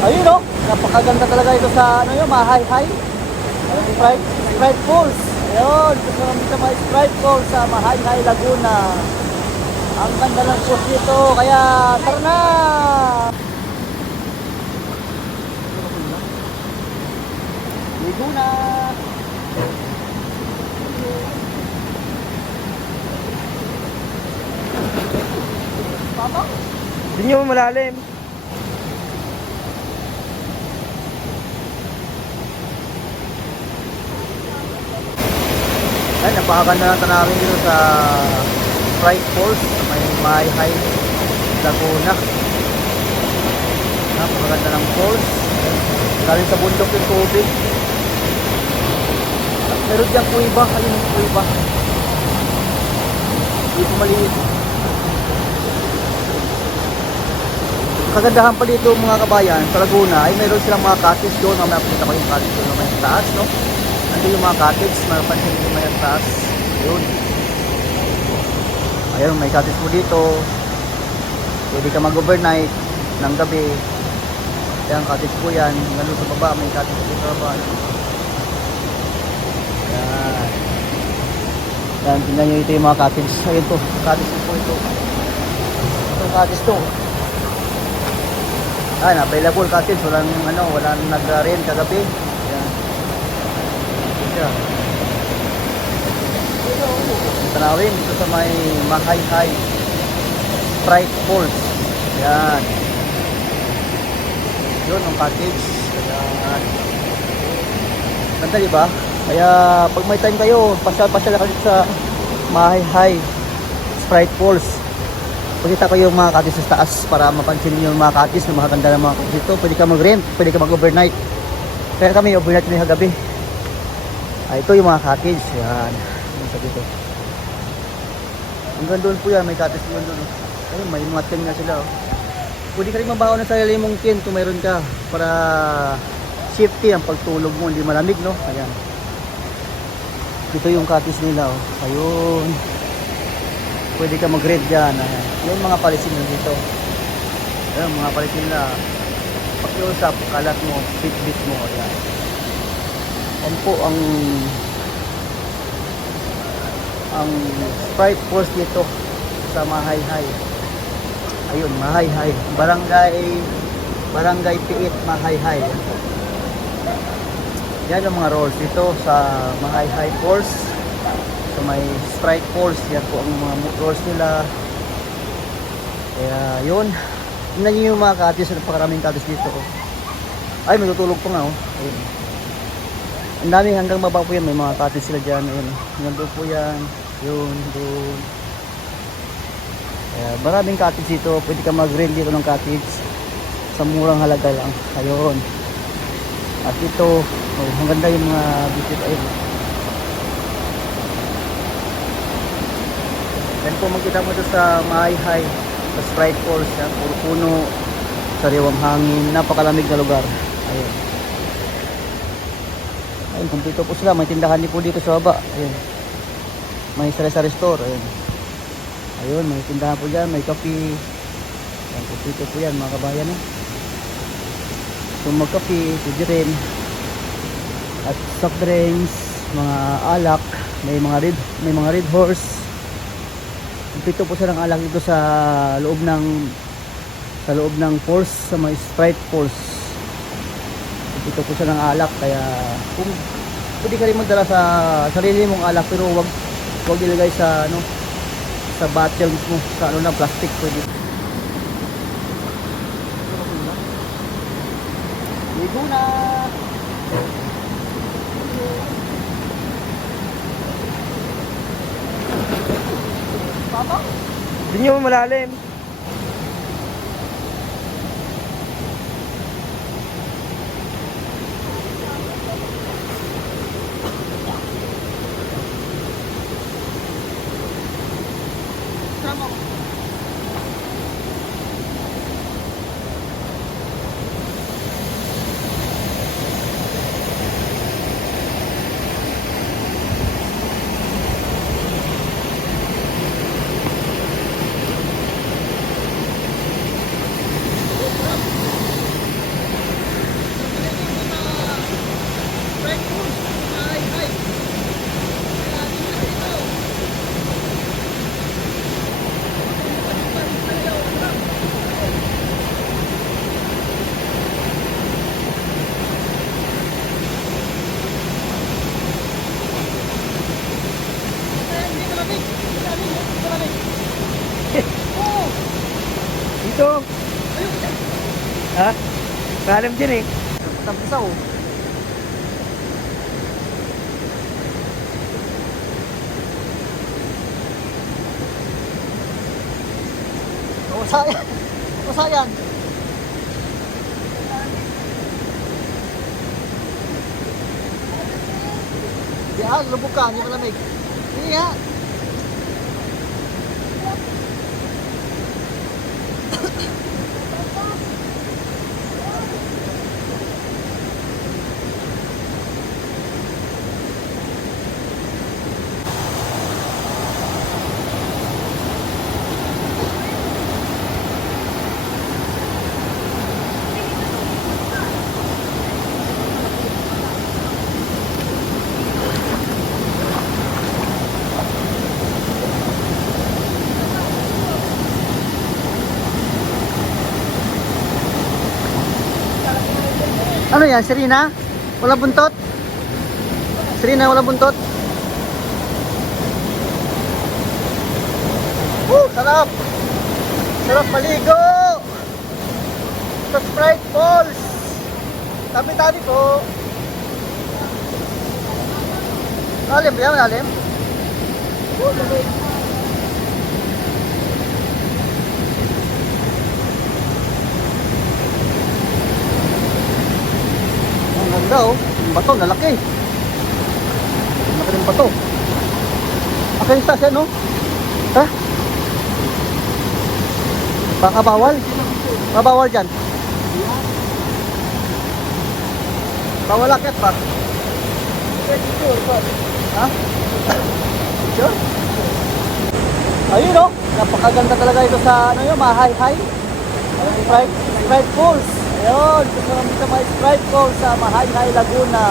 Ayun no, napakaganda talaga ito sa ano yun, Mahayhay. Sprite Falls. Ayun, gusto namin sa mga Sprite Falls sa Mahayhay, Laguna. Ang ganda ng falls dito, kaya tara na! Laguna! Papa? Hindi nyo malalim. Ay, napakaganda ng tanawin dito sa Sprite Falls sa may Mahayhay, Laguna. Napakaganda ng falls. Galing sa bundok yung tubig. Meron diyang kuiba. Ayun yung kuiba. Dito maliit. Kagandahan pa dito mga kabayan sa Laguna ay meron silang mga cottage doon. Mamaya punta ko yung cottage doon may taas, no? Nandun yung mga cottage, mapansin nyo may taas. Ayun. Ayun, may cottage mo dito. Pwede ka mag-overnight ng gabi. Ayan, cottage po yan. Ganun sa baba, may cottage dito sa baba. Ayan. Ayan, tingnan nyo ito yung mga cottage. Ayun to, cottage po ito. Itong cottage to. Ayan, available cottage. Walang nag-rent kagabi. Ayan. Ayan. Tanawin dito sa may Mahayhay Sprite Falls. Ayan. Yun ang cottage. Ayan. Ganda diba? Kaya pag may time kayo, pasyal-pasyal kayo sa Mahayhay Sprite Falls. Pakita ko yung mga cottage sa taas para mapansin niyo yung mga cottage na makaganda ng mga cottage dito. Pwede ka mag-rent, pwede ka mag-overnight. Kaya kami overnight na gabi. Ito yung mga cottage. Ayan. Sa dito. Hanggang doon po yan, may cottage naman doon. Ayun, may mga tent nga sila. Pwede ka rin mabaho ng sarili mong tent kung mayroon ka para safety ang pagtulog mo, hindi malamig, no? Ayan. Ito yung cottage nila, oh. Ayun. Pwede ka mag-rent dyan. Ayan. Yung mga palisin nyo dito. Ayun, mga palisin nila. Pakiusap, kalat mo, bit-bit mo. Ayan. Yan po ang Sprite Falls dito sa Mahayhay. Ayun, Mahayhay. Barangay Piit, Mahayhay. Yan yung mga rolls dito sa Mahayhay Falls. So may Sprite Falls. Yan po ang mga rolls nila. Kaya yun. Tingnan nyo yung mga cottage. Napakaraming cottage dito. Ay, may tutulog pa nga. Ayun. Ang dami hanggang baba po yan. May mga cottage sila dyan. Ayun. Hanggang doon po yan. Yun, doon. Kaya maraming cottage dito. Pwede ka mag-rent dito ng cottage sa murang halaga lang. Ayun. At ito, ang ganda yung mga dito. Ayun. Yan po makita mo ito sa Mahayhay, sa Sprite Falls. Yan, puro puno, sariwang hangin, napakalamig na lugar. Ayun. Ayun, kumpleto po sila. May tindahan din po dito sa baba. Ayun. May sari-sari store. Ayun. Ayun, may tindahan po dyan. May kape. Ayun, kumpleto po yan mga kabayan. Kung magkape, pwede rin. At soft drinks, mga alak. May mga red horse. Kumpleto po siya ng alak dito sa loob ng falls, sa may Sprite Falls. Dito po siya ng alak, kaya kung pwede ka rin magdala sa sarili mong alak, pero wag ilagay sa sa bottles mo, sa na plastic. Pwede. Ligo na. Papa? Hindi nyo malalim. Ha? Malalim dyan eh. Tapos ako. Sayang. Sayang. Di lubog ka, hindi malamig. Hindi ha. Ano yan, Serena? Wala buntot? Serena, wala buntot? Sarap! Sarap maligo! Sa Sprite Falls! Tabi-tabi po! Malalim ba yan? Malalim? Lamig! Ang ganda oh. Yung bato, lalaki. Lalaki ng bato. Akanista siya no? Ha? Baka bawal? Mabawal dyan? Bawal akit pa? Ha? Sure? Ayun no? Napakaganda talaga ito sa ano yun, Mahay-hay. Sprite Falls. Ayun, gusto namin sa mga Sprite Falls sa Mahay-hay, Laguna.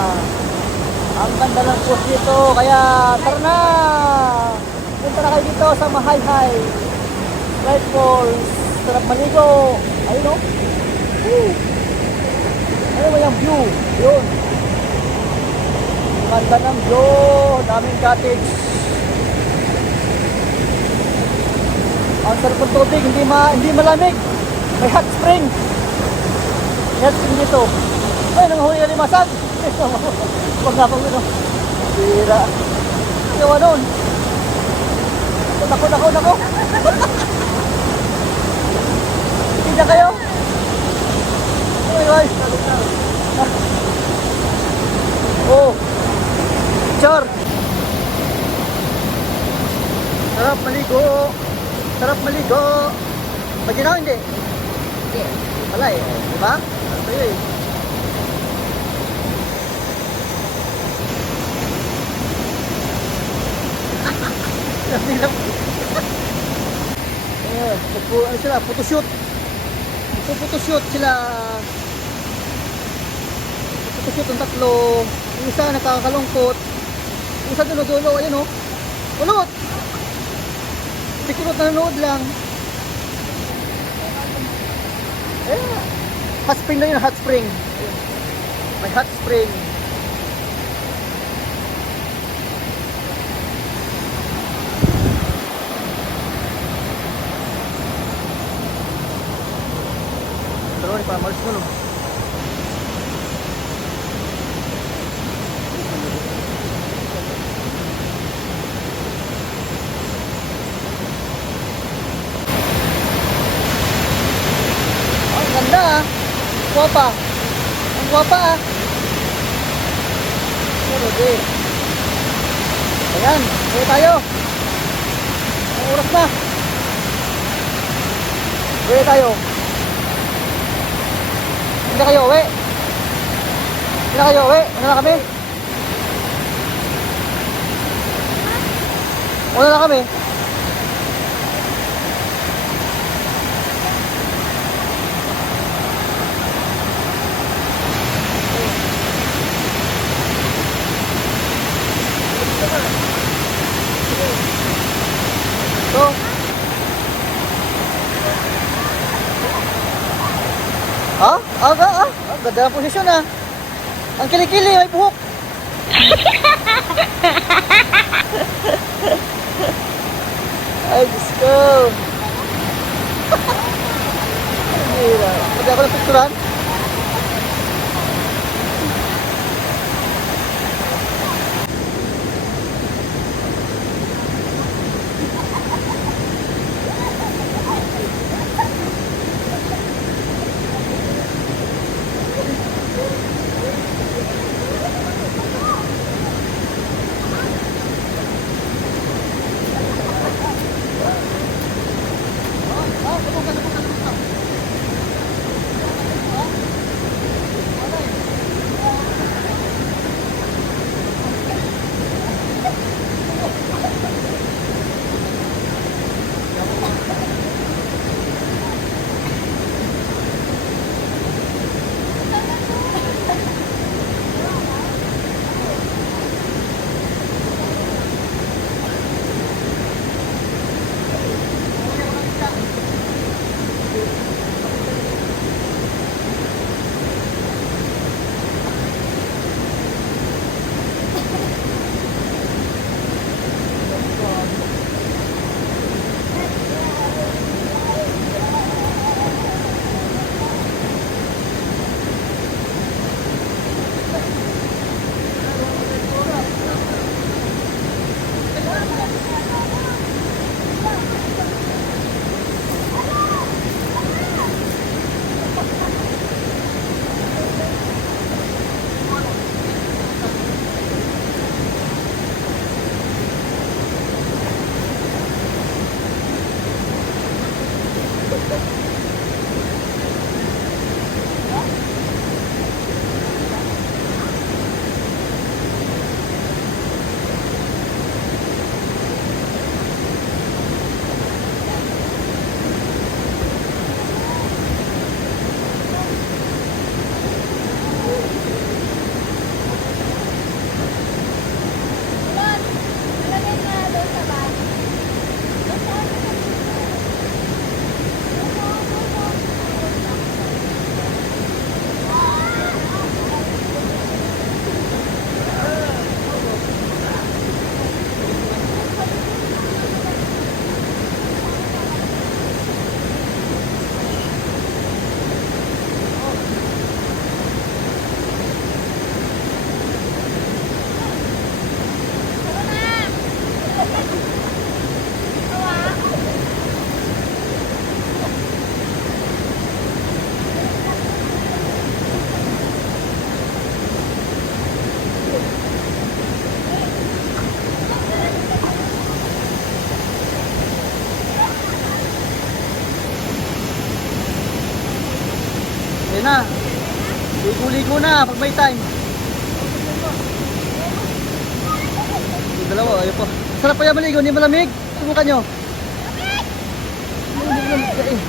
Ang ganda ng post dito, kaya tara na! Punta na kayo dito sa Mahay-hay, Sprite Falls. Sarap maligo. Ayun no? Ano ba yung view? Yun. Ang ganda ng view. Daming cottage. Ang sarap ng tubig, hindi malamig. May hot spring. Hot spring dito. Ay, nanghuli ka limasag. Huwag nga pang ito. Bira. Gawa nun. Nako. Hindi kayo? Oh my God. Oh. Char. Sarap maligo. Sarap maligo. Paginaw hindi? Hindi. Wala eh. Diba? Sa'yo eh. Ano sila? Photoshoot. Photoshoot sila. Photoshoot ang tatlo. Yung isa nakakalungkot. Yung isa dulo-dulo. Ayun o. Ulot! Hindi kulot na nanood lang. Ayan. Hot spring na yun. Hot spring. May hot spring. Pero ni para malis na no. Ang ganda ah. Guwapa. Ang guwapa ah. Pero di. Ayan. Uwi tayo. Ang oras na. Uwi tayo. Hindi kayo uwi. Hindi na kayo uwi. Ano na kami? Ano na kami? So, ang ganda ng posisyon ah. Ang kilikili, may buhok. Ay, Diyos ko. Ang hira. Pwede ako ng picturean? Ayan na. Ligo-ligo na pag may time. Yung dalawa, ayun po. Sarap pa yan maligo, hindi malamig. Subukan nyo. Hindi malamig ka eh.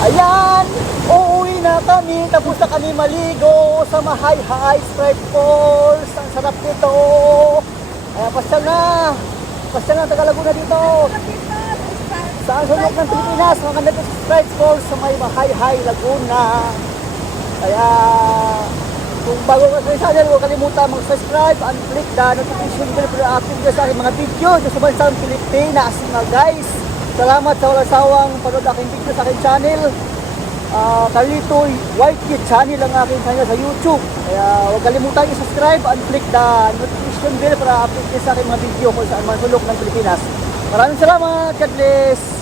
Ayan, uuwi na kami, tapos na kami maligo sa Mahayhay Strike Falls. Ang sarap nito. Ayan, pasya na, taga Laguna dito. Sa sulok ng Pilipinas, mga nandito sa Strike Falls sa may Mahayhay, Laguna. Kaya, kung bago ka sa channel, huwag kalimutan mag-subscribe and click the notification bell para update sa aking mga video dito sa bansang Pilipinas, mga guys. Salamat sa walang sawang panood aking video sa aking channel. Carlito White Kid channel ang aking channel sa YouTube. Kaya huwag kalimutan i-subscribe and click the notification bell para update sa aking mga video kung saan man sulok ng Pilipinas. Maraming salamat. God bless.